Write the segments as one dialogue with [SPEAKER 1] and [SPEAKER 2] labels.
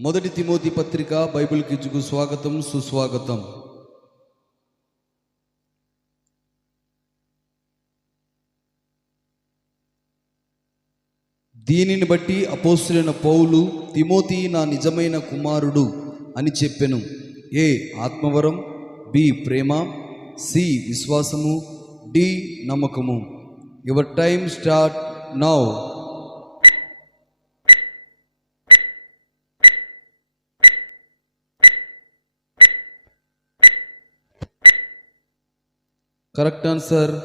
[SPEAKER 1] మొదటి తిమోతి పత్రిక బైబిల్ కిజ్కు స్వాగతం సుస్వాగతం. దీనిని బట్టి అపోస్తులైన పౌలు తిమోతి నా నిజమైన కుమారుడు అని చెప్పెను. ఏ ఆత్మవరం? బి ప్రేమ? సి విశ్వాసము? డి నమ్మకము. Your time start now correct answer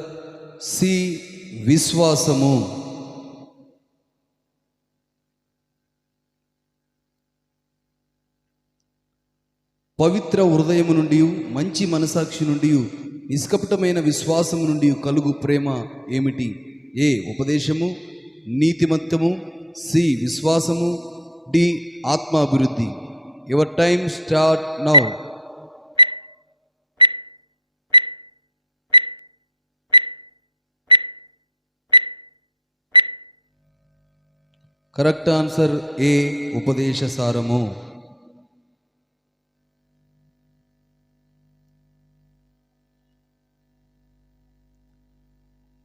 [SPEAKER 1] C విశ్వాసము. పవిత్ర హృదయము నుండి మంచి మనసాక్షి నుండి నిష్కపటమైన విశ్వాసము నుండి కలుగు ప్రేమ ఏమిటి? ఏ ఉపదేశము నీతిమత్యము సి విశ్వాసము D ఆత్మాభివృద్ధి. Your time start now correct answer A ఉపదేశ సారము?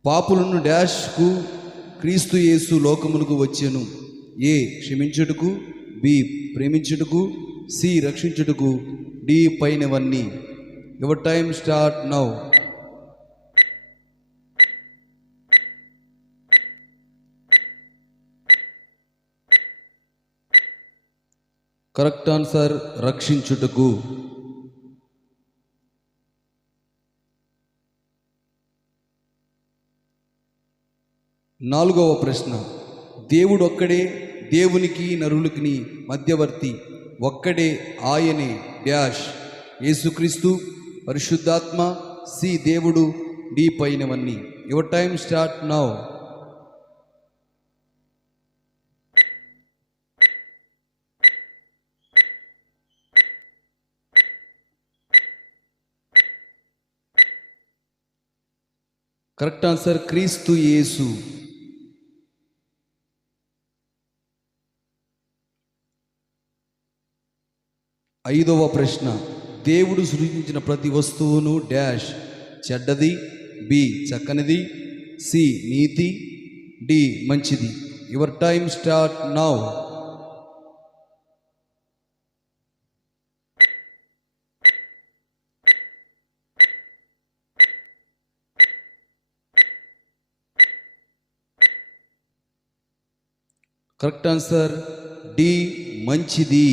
[SPEAKER 1] పాపులను డాష్కు క్రీస్తు యేసు లోకమునకు వచ్చెను. ఏ క్షమించుటకు బి ప్రేమించుటకు సి రక్షించుటకు D పైనవన్నీ. Your time start now correct answer రక్షించుటకు. నాలుగవ ప్రశ్న. దేవుడు ఒక్కడే దేవునికి నరులకి మధ్యవర్తి ఒక్కడే ఆయనే. డ్యాష్ యేసుక్రీస్తు పరిశుద్ధాత్మ సి దేవుడు D పైనవన్నీ. Your time start now. Correct answer క్రీస్తు యేసు. ఐదవ ప్రశ్న దేవుడు సృజించిన ప్రతి వస్తువును డాష్ చెడ్డది బి చక్కనిది సి నీతి డి మంచిది. Your time start now correct answer D మంచిది.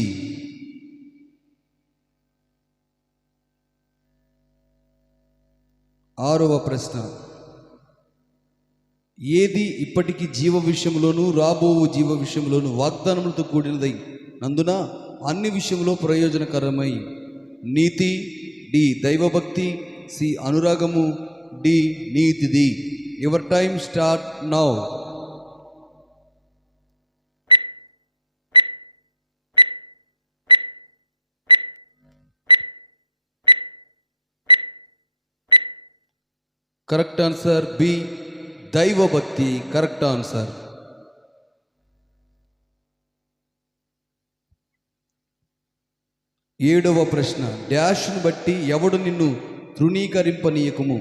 [SPEAKER 1] ఆరవ ప్రశ్న. ఏది ఇప్పటికీ జీవ విషయంలోనూ రాబో జీవ విషయంలోనూ వాగ్దానములతో కూడినదై నందున అన్ని విషయంలో ప్రయోజనకరమై నీతి డి దైవభక్తి సి అనురాగము D నీతిది. Your time start now correct answer B దైవభక్తి కరెక్ట్ ఆన్సర్. ఏడవ ప్రశ్న డాష్ను బట్టి ఎవడు నిన్ను తృణీకరింపనీయకము?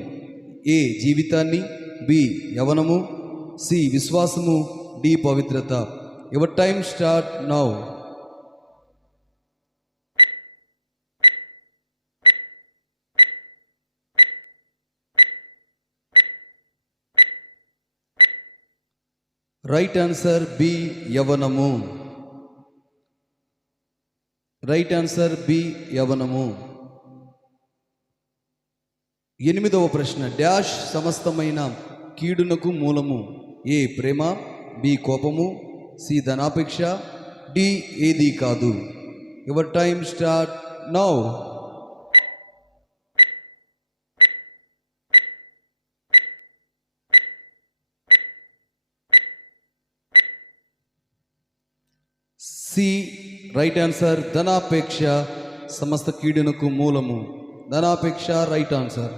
[SPEAKER 1] ఏ జీవితాన్ని బి యవనము సి విశ్వాసము డి పవిత్రత. Your time start now right answer B యవనము right answer B యవనము ఎనిమిదవ ప్రశ్న డాష్ సమస్తమైన కీడునకు మూలము. ఏ ప్రేమ? బి కోపము. సి ధనాపేక్ష. డి ఏది కాదు. Your time start now C right answer ధనాపేక్ష సమస్త కీడునకు మూలము. ధనాపేక్ష రైట్ ఆన్సర్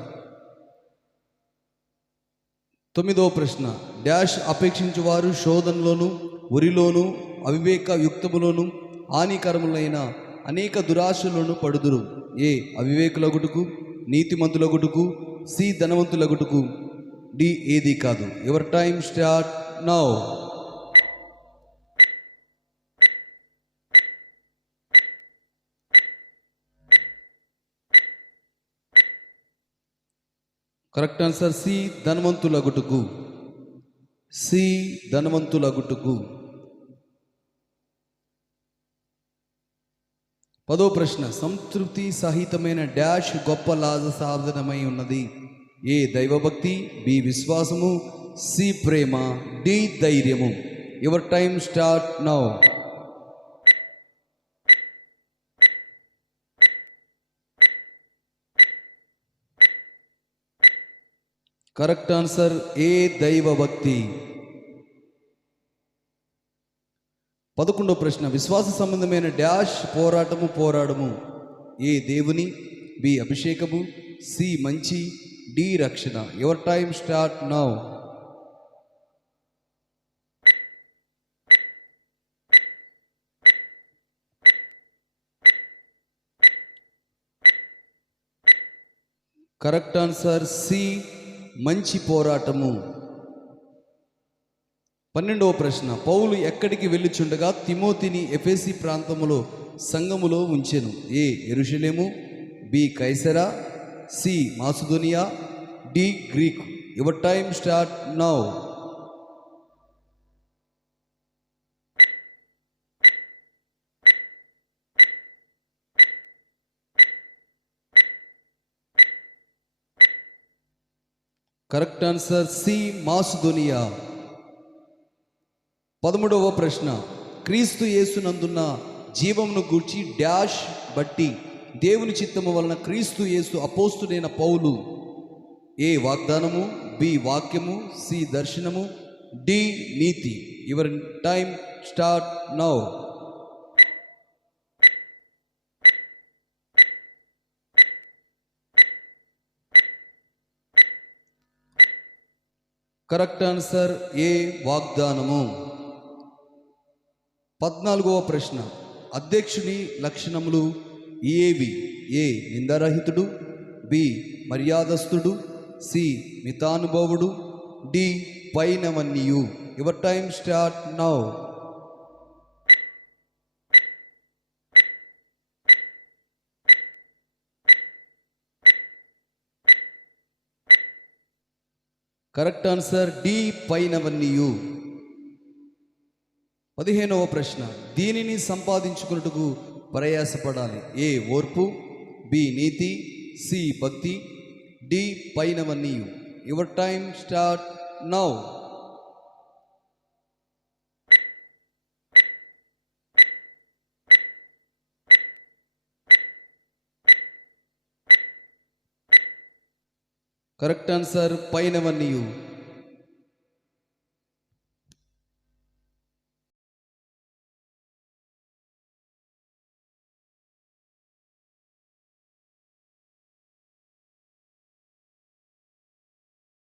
[SPEAKER 1] తొమ్మిదవ ప్రశ్న. డాష్ అపేక్షించువారు శోధనలోను ఉరిలోను అవివేక యుక్తములోను హానికరములైన అనేక దురాశలను పడుదురు. ఏ అవివేకులగుటకు నీతిమంతులగుటకు సి ధనవంతులగుటకు. డి ఏది కాదు. Your time start now correct answer C ధనవంతులగుటకు. C ధనవంతులగుటకు. పదో ప్రశ్న సంతృప్తి సహితమైన డాష్ గొప్ప లాజ సాధనమై ఉన్నది. ఏ దైవభక్తి? బి విశ్వాసము. సి ప్రేమ. డి ధైర్యము. Your time start now correct answer A దైవభక్తి పదకొండో ప్రశ్న విశ్వాస సంబంధమైన డాష్ పోరాటము పోరాడము. ఏ దేవుని? బి అభిషేకము సి మంచి డి రక్షణ. Your time start now correct answer C మంచి పోరాటము. పన్నెండవ ప్రశ్న పౌలు ఎక్కడికి వెళ్ళిచుండగా తిమోతిని ఎఫెసి ప్రాంతములో సంఘములో ఉంచెను. ఏ ఎరుషలేము బి కైసరా? C మాసుదోనియా? D Greek. Your time start now correct answer C మాసుదునియా. పదమూడవ ప్రశ్న. క్రీస్తు యేసునందున్న జీవమును గూర్చి డాష్ బట్టి దేవుని చిత్తము వలన క్రీస్తు యేసు అపోస్తుడైన పౌలు. ఏ వాగ్దానము బి వాక్యము సి దర్శనము D NITI. Your time start now correct answer A వాగ్దానము? పద్నాలుగవ ప్రశ్న. అధ్యక్షుని లక్షణములు ఏవి? ఏ నిందరహితుడు బి మర్యాదస్తుడు సి మితానుభవుడు D పైనవన్నీయు. Your time start now correct answer D పైనవన్నీయు. పదిహేనవ ప్రశ్న. దీనిని సంపాదించుకున్నట్టుకు ప్రయాసపడాలి. ఏ ఓర్పు? బి నీతి. సి భక్తి. D పైనవన్నీయు. Your time start now correct answer పైనవన్నీయు